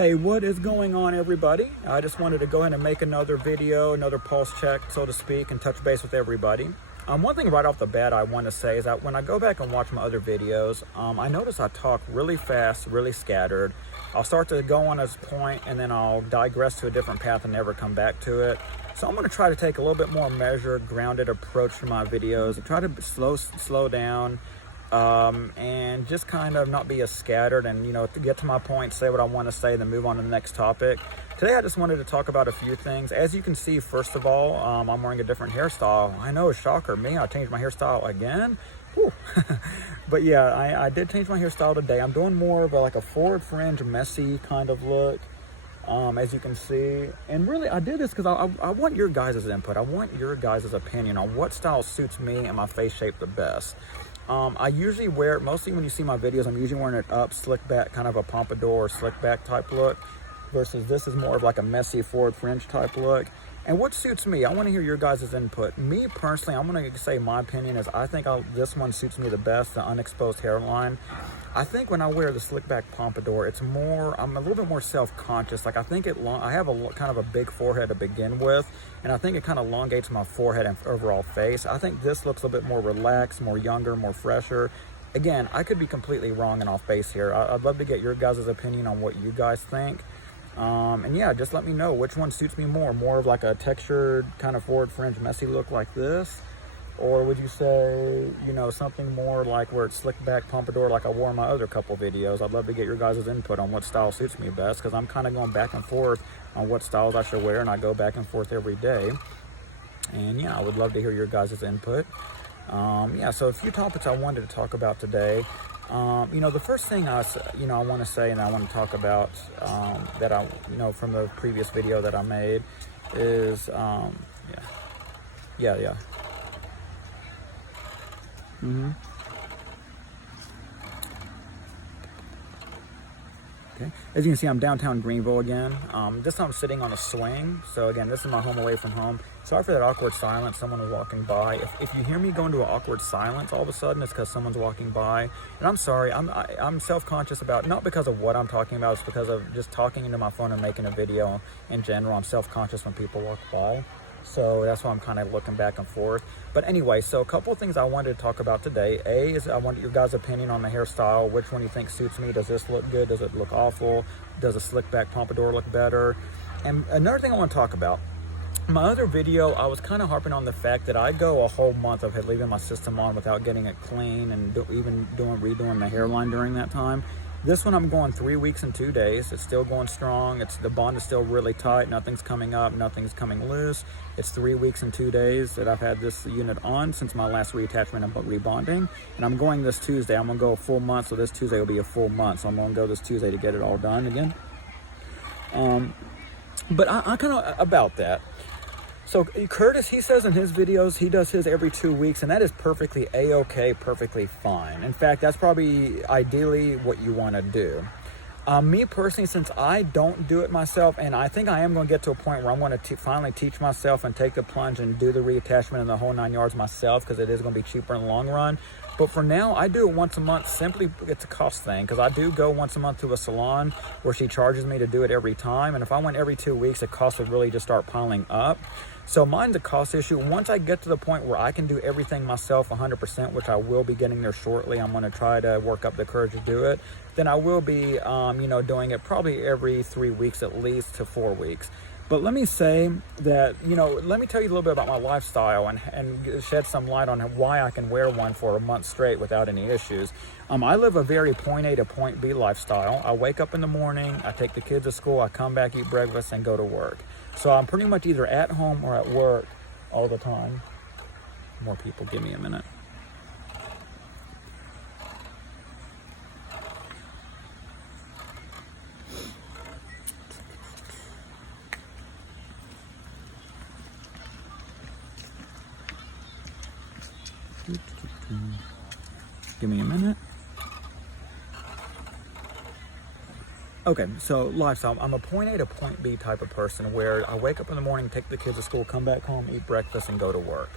Hey, what is going on, everybody? I just wanted to go ahead and make another video, another pulse check, so to speak, and touch base with everybody. One thing right off the bat I want to say is that when I go back and watch my other videos, I notice I talk really fast, really scattered. I'll start to go on a point and then I'll digress to a different path and never come back to it. So I'm going to try to take a little bit more measured, grounded approach to my videos and try to slow down. And just kind of not be as scattered and, to get to my point, say what I want to say, then move on to the next topic. Today, I just wanted to talk about a few things. As you can see, first of all, I'm wearing a different hairstyle. I know, shocker, me, I changed my hairstyle again. But yeah, I did change my hairstyle today. I'm doing more of like a forward fringe, messy kind of look. As you can see, and really I did this because I want your guys' input. I want your guys' opinion on what style suits me and my face shape the best. I usually wear it, mostly when you see my videos, I'm usually wearing it up, slick back, kind of a pompadour, slick back type look, versus this is more of like a messy forward fringe type look. And what suits me? I want to hear your guys' input. Me personally, I'm going to say my opinion is I think this one suits me the best, the unexposed hairline. I think when I wear the slick back pompadour, I'm a little bit more self-conscious. Like I think I have kind of a big forehead to begin with, and I think it kind of elongates my forehead and overall face. I think this looks a little bit more relaxed, more younger, more fresher. Again, I could be completely wrong and off base here. I'd love to get your guys' opinion on what you guys think. And yeah, just let me know which one suits me more of like a textured kind of forward fringe messy look like this, or would you say, something more like where it's slick back pompadour like I wore in my other couple videos. I'd love to get your guys' input on what style suits me best, because I'm kind of going back and forth on what styles I should wear, and I go back and forth every day. And yeah, I would love to hear your guys' input. Yeah, so a few topics I wanted to talk about today. The first thing I want to say and I want to talk about that I, from the previous video that I made is, yeah. Okay. As you can see, I'm downtown Greenville again. This time I'm sitting on a swing. So again, this is my home away from home. Sorry for that awkward silence. Someone was walking by. If you hear me go into an awkward silence all of a sudden, it's because someone's walking by. And I'm sorry. I'm self-conscious about, not because of what I'm talking about, it's because of just talking into my phone and making a video in general. I'm self-conscious when people walk by. So that's why I'm kind of looking back and forth. But anyway, so a couple of things I wanted to talk about today. A is I wanted your guys' opinion on the hairstyle. Which one you think suits me? Does this look good? Does it look awful? Does a slick back pompadour look better? And another thing I want to talk about. My other video, I was kind of harping on the fact that I go a whole month of leaving my system on without getting it clean and even redoing the hairline during that time. This one I'm going 3 weeks and 2 days. It's still going strong. The bond is still really tight. Nothing's coming up. Nothing's coming loose. It's 3 weeks and 2 days that I've had this unit on since my last reattachment and rebonding. And I'm going this Tuesday. I'm going to go a full month. So this Tuesday will be a full month. So I'm going to go this Tuesday to get it all done again. But I kind of about that. So Curtis, he says in his videos, he does his every 2 weeks, and that is perfectly A-okay, perfectly fine. In fact, that's probably ideally what you want to do. Me personally, since I don't do it myself, and I think I am going to get to a point where I'm going to finally teach myself and take the plunge and do the reattachment and the whole 9 yards myself, because it is going to be cheaper in the long run. But for now, I do it once a month. Simply, it's a cost thing, because I do go once a month to a salon where she charges me to do it every time. And if I went every 2 weeks, the cost would really just start piling up. So mine's a cost issue. Once I get to the point where I can do everything myself 100%, which I will be getting there shortly, I'm going to try to work up the courage to do it, then I will be, doing it probably every 3 weeks at least to 4 weeks. But let me say that, let me tell you a little bit about my lifestyle and shed some light on why I can wear one for a month straight without any issues. I live a very point A to point B lifestyle. I wake up in the morning, I take the kids to school, I come back, eat breakfast, and go to work. So I'm pretty much either at home or at work all the time. More people, give me a minute. Give me a minute. Okay, so lifestyle. I'm a point A to point B type of person where I wake up in the morning, take the kids to school, come back home, eat breakfast, and go to work.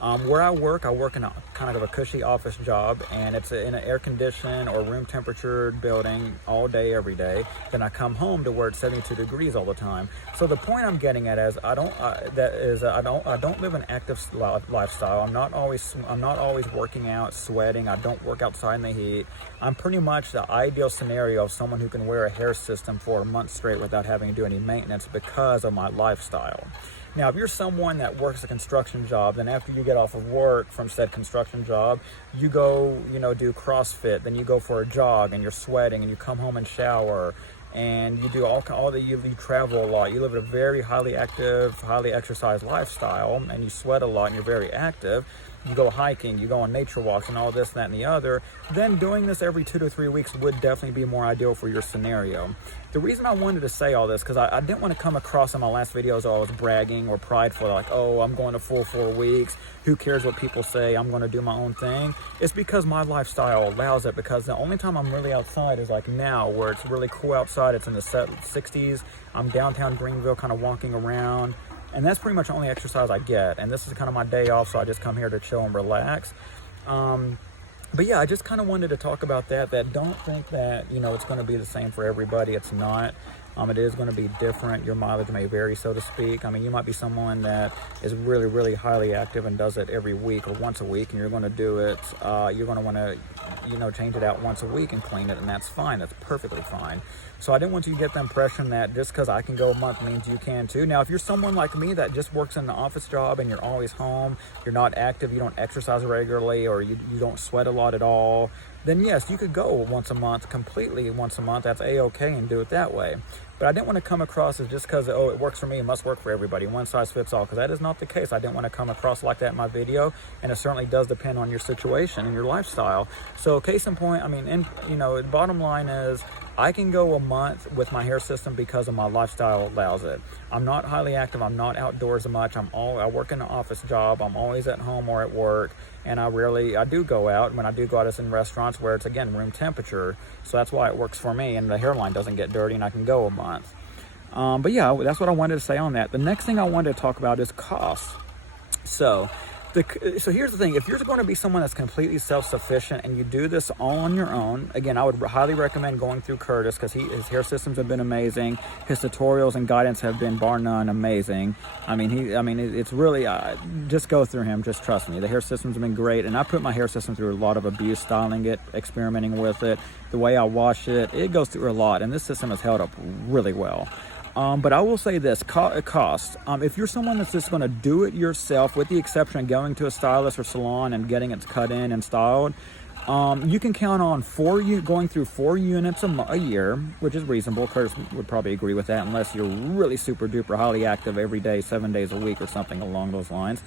Where I work in a kind of a cushy office job, and it's in an air-conditioned or room temperature building all day, every day. Then I come home to where it's 72 degrees all the time. So the point I'm getting at is I don't live an active lifestyle. I'm not always working out, sweating. I don't work outside in the heat. I'm pretty much the ideal scenario of someone who can wear a hair system for a month straight without having to do any maintenance because of my lifestyle. Now, if you're someone that works a construction job, then after you get off of work from said construction job, you go, do CrossFit, then you go for a jog and you're sweating, and you come home and shower, and you do you travel a lot. You live a very highly active, highly exercised lifestyle, and you sweat a lot and you're very active. You go hiking, you go on nature walks and all this, that, and the other, then doing this every 2 to 3 weeks would definitely be more ideal for your scenario. The reason I wanted to say all this, because I didn't want to come across in my last videos I was bragging or prideful, like, oh, I'm going to full 4 weeks, who cares what people say, I'm going to do my own thing. It's because my lifestyle allows it, because the only time I'm really outside is like now, where it's really cool outside. It's in the 60s. I'm downtown Greenville kind of walking around. And that's pretty much the only exercise I get. And this is kind of my day off, so I just come here to chill and relax. But yeah, I just kind of wanted to talk about that don't think that, it's going to be the same for everybody. It's not. It is going to be different. Your mileage may vary, so to speak. I mean, you might be someone that is really, really highly active and does it every week or once a week, and you're going to do it. You're going to want to, change it out once a week and clean it, and that's fine. That's perfectly fine. So I didn't want you to get the impression that just because I can go a month means you can too. Now, if you're someone like me that just works in an office job and you're always home, you're not active, you don't exercise regularly, or you don't sweat a lot at all, then yes, you could go once a month, completely once a month. That's A-okay, and do it that way. But I didn't want to come across as just because, it works for me, it must work for everybody, one size fits all, because that is not the case. I didn't want to come across like that in my video, and it certainly does depend on your situation and your lifestyle. So case in point, the bottom line is, I can go a month with my hair system because of my lifestyle allows it. I'm not highly active. I'm not outdoors much. I work in an office job. I'm always at home or at work, and I do go out. When I do go out, it's in restaurants where it's, again, room temperature. So that's why it works for me, and the hairline doesn't get dirty, and I can go a month. But yeah, that's what I wanted to say on that. The next thing I wanted to talk about is cost. So here's the thing. If you're going to be someone that's completely self-sufficient and you do this all on your own, again, I would highly recommend going through Curtis, because his hair systems have been amazing. His tutorials and guidance have been bar none amazing. It's really, just go through him. Just trust me. The hair systems have been great, and I put my hair system through a lot of abuse, styling it, experimenting with it, the way I wash it. It goes through a lot, and this system has held up really well. But I will say this, cost. If you're someone that's just going to do it yourself, with the exception of going to a stylist or salon and getting it cut in and styled, you can count on going through 4 units a year, which is reasonable. Curtis would probably agree with that, unless you're really super duper highly active every day, 7 days a week or something along those lines.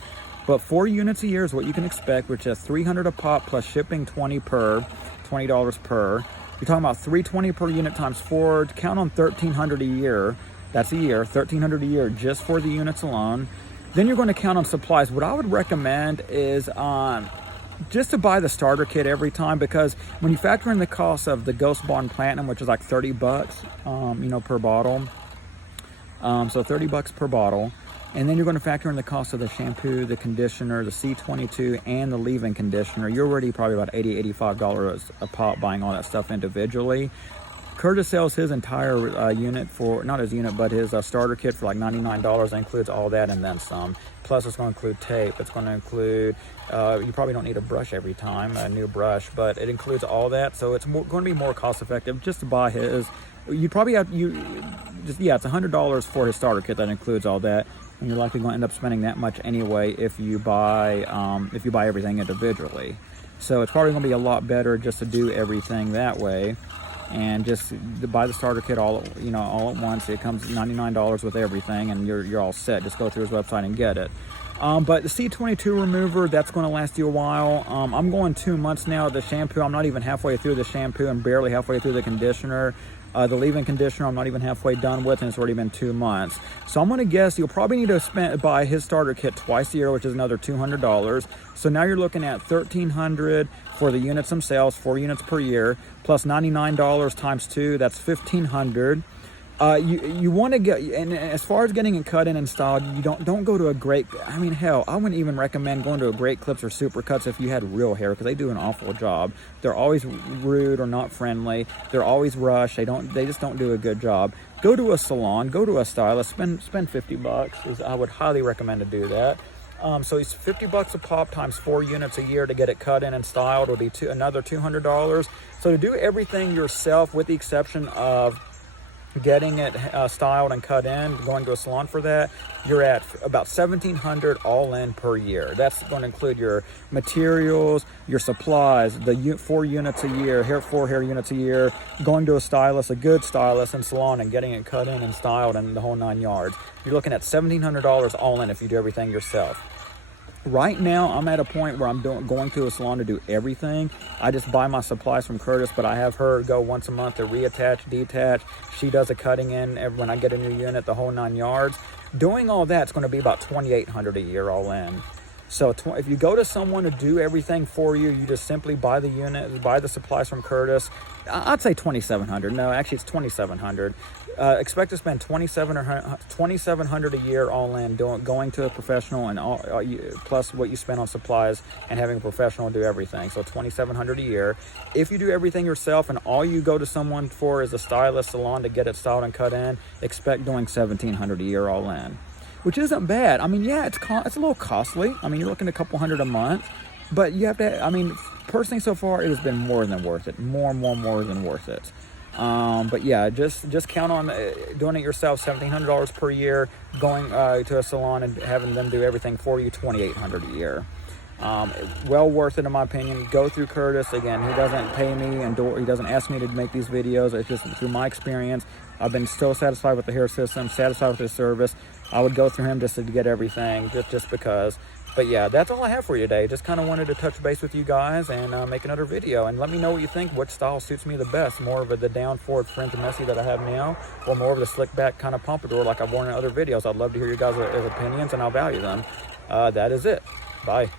But 4 units a year is what you can expect, which is $300 a pop plus shipping $20 per. You're talking about $320 per unit times 4. Count on $1,300 a year. That's a year, $1,300 a year just for the units alone. Then you're going to count on supplies. What I would recommend is just to buy the starter kit every time, because when you factor in the cost of the Ghost Bond Platinum, which is like $30, per bottle. So $30 per bottle. And then you're going to factor in the cost of the shampoo, the conditioner, the C22, and the leave-in conditioner. You're already probably about $80, $85 a pop buying all that stuff individually. Curtis sells his entire unit for, not his unit, but his starter kit for like $99. That includes all that and then some. Plus it's going to include tape. It's going to include, you probably don't need a brush every time, a new brush, but it includes all that. So it's going to be more cost effective just to buy his. You probably have, it's $100 for his starter kit that includes all that. And you're likely going to end up spending that much anyway if you buy everything individually. So it's probably going to be a lot better just to do everything that way. And just buy the starter kit all at once. It comes $99 with everything, and you're all set. Just go through his website and get it. But the C22 remover, that's going to last you a while. I'm going 2 months now. The shampoo, I'm not even halfway through the shampoo and barely halfway through the conditioner. The leave-in conditioner, I'm not even halfway done with, and it's already been 2 months. So I'm going to guess you'll probably need to buy his starter kit twice a year, which is another $200. So now you're looking at $1,300 for the units themselves, 4 units per year, plus $99 times 2, that's $1,500. You want to get, and as far as getting it cut in and styled, you don't go to a great, I mean, hell, I wouldn't even recommend going to a Great Clips or Super Cuts if you had real hair, because they do an awful job. They're always rude or not friendly. They're always rushed. They just don't do a good job. Go to a salon, go to a stylist, spend $50. I would highly recommend to do that. So it's $50 a pop times 4 units a year to get it cut in and styled would be another $200. So to do everything yourself, with the exception of getting it styled and cut in, going to a salon for that, you're at about $1,700 all in per year. That's going to include your materials, your supplies, the 4 units a year, 4 hair units a year, going to a stylist, a good stylist and salon, and getting it cut in and styled and the whole 9 yards. You're looking at $1,700 all in if you do everything yourself. Right now, I'm at a point where I'm going to a salon to do everything. I just buy my supplies from Curtis, but I have her go once a month to reattach, detach. She does a cutting in when I get a new unit, the whole 9 yards. Doing all that's going to be about $2,800 a year all in. So if you go to someone to do everything for you, you just simply buy the unit, buy the supplies from Curtis. I'd say $2,700. No, actually it's $2,700. Expect to spend $2,700 a year all in going to a professional, and plus what you spend on supplies and having a professional do everything. So $2,700 a year. If you do everything yourself and all you go to someone for is a stylist salon to get it styled and cut in, expect doing $1,700 a year all in, which isn't bad. I mean, yeah, it's a little costly. I mean, you're looking at a couple $100 a month, but you have to, I mean, personally so far, it has been more than worth it. More than worth it. But yeah, just count on doing it yourself, $1,700 per year, going to a salon and having them do everything for you, $2,800 a year. Well worth it in my opinion. Go through Curtis. Again, he doesn't pay me and he doesn't ask me to make these videos. It's just through my experience. I've been still satisfied with the hair system, satisfied with his service. I would go through him just to get everything, just because. But yeah, that's all I have for you today. Just kind of wanted to touch base with you guys and make another video. And let me know what you think. What style suits me the best? More of the down forward fringe and messy that I have now, or more of the slick back kind of pompadour like I've worn in other videos. I'd love to hear your guys' opinions, and I'll value them. That is it. Bye.